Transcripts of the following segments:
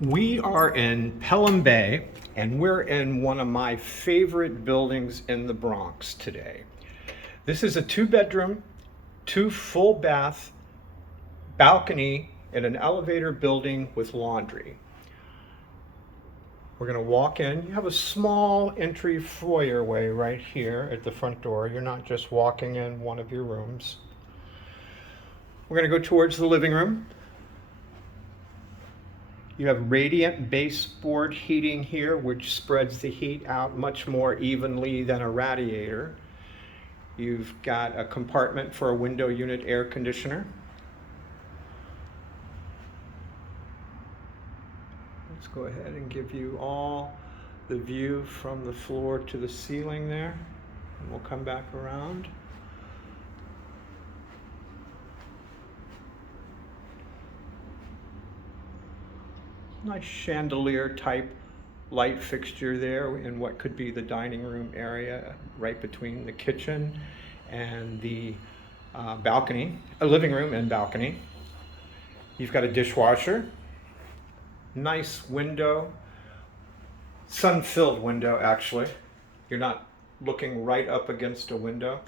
We are in Pelham Bay, and we're in one of my favorite buildings in the Bronx today. This is a 2-bedroom, 2 full bath balcony in an elevator building with laundry. We're going to walk in. You have a small entry foyer way right here at the front door. You're not just walking in one of your rooms. We're going to go towards the living room. You have radiant baseboard heating here, which spreads the heat out much more evenly than a radiator. You've got a compartment for a window unit air conditioner. Let's go ahead and give you all the view from the floor to the ceiling there, and we'll come back around. Nice chandelier type light fixture there in what could be the dining room area right between the kitchen and the balcony, a living room and balcony. You've got a dishwasher, nice window, sun-filled window actually. You're not looking right up against a window.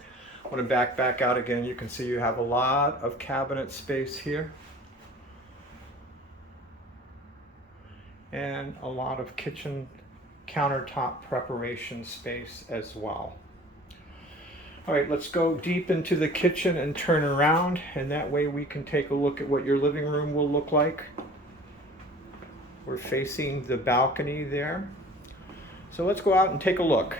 I want to back out again. You can see you have a lot of cabinet space here. And a lot of kitchen countertop preparation space as well. All right, let's go deep into the kitchen and turn around, and that way we can take a look at what your living room will look like. We're facing the balcony there. So let's go out and take a look.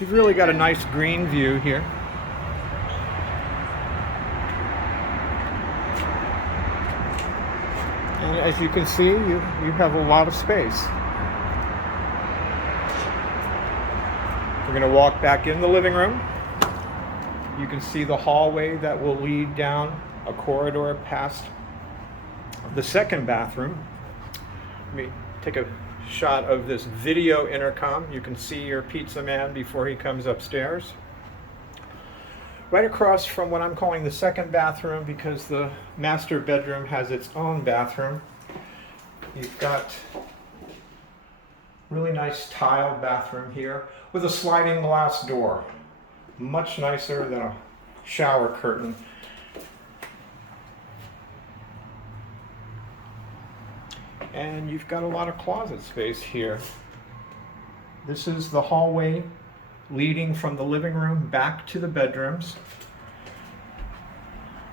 You've really got a nice green view here. And as you can see, you have a lot of space. We're going to walk back in the living room. You can see the hallway that will lead down a corridor past the second bathroom. Let me take a shot of this video intercom. You can see your pizza man before he comes upstairs. Right across from what I'm calling the second bathroom, because the master bedroom has its own bathroom, you've got really nice tile bathroom here with a sliding glass door. Much nicer than a shower curtain. And you've got a lot of closet space here. This is the hallway leading from the living room back to the bedrooms.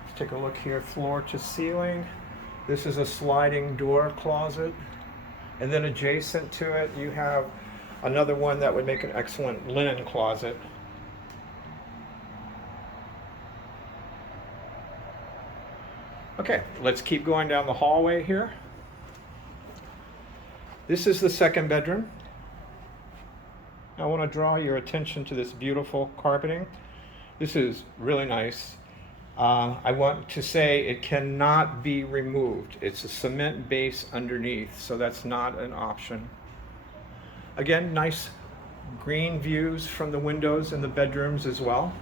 Let's take a look here, floor to ceiling. This is a sliding door closet. And then adjacent to it, you have another one that would make an excellent linen closet. Okay, let's keep going down the hallway here. This is the second bedroom. I want to draw your attention to this beautiful carpeting. This is really nice. I want to say it cannot be removed. It's a cement base underneath, so that's not an option. Again, nice green views from the windows in the bedrooms as well.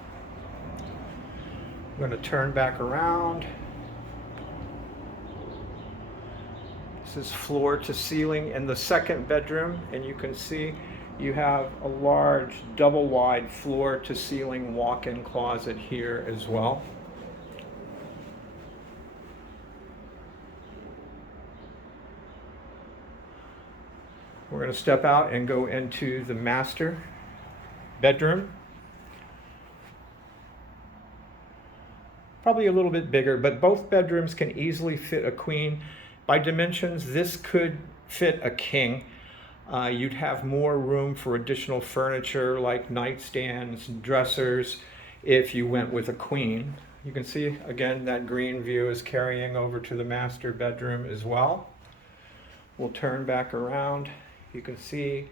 I'm going to turn back around. This is floor to ceiling in the second bedroom, and you can see you have a large double wide floor to ceiling walk-in closet here as well. We're going to step out and go into the master bedroom. Probably a little bit bigger, but both bedrooms can easily fit a queen. By dimensions, this could fit a king. You'd have more room for additional furniture like nightstands, dressers, if you went with a queen. You can see, again, that green view is carrying over to the master bedroom as well. We'll turn back around. You can see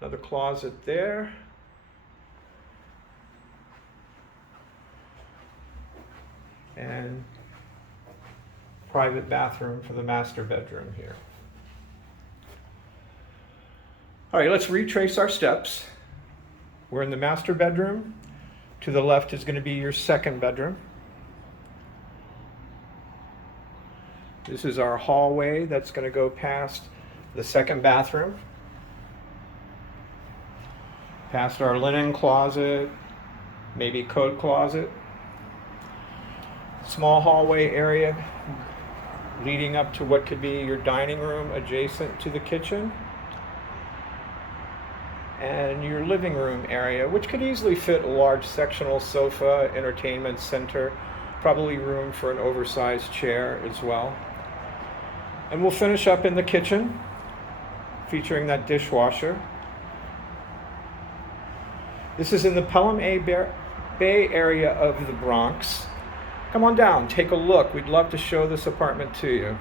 another closet there. And private bathroom for the master bedroom here. All right, let's retrace our steps. We're in the master bedroom. To the left is going to be your second bedroom. This is our hallway that's going to go past the second bathroom, past our linen closet, maybe coat closet. Small hallway area leading up to what could be your dining room adjacent to the kitchen, and your living room area, which could easily fit a large sectional sofa, entertainment center, probably room for an oversized chair as well. And we'll finish up in the kitchen, featuring that dishwasher. This is in the Pelham Bay area of the Bronx. Come on down, take a look. We'd love to show this apartment to you.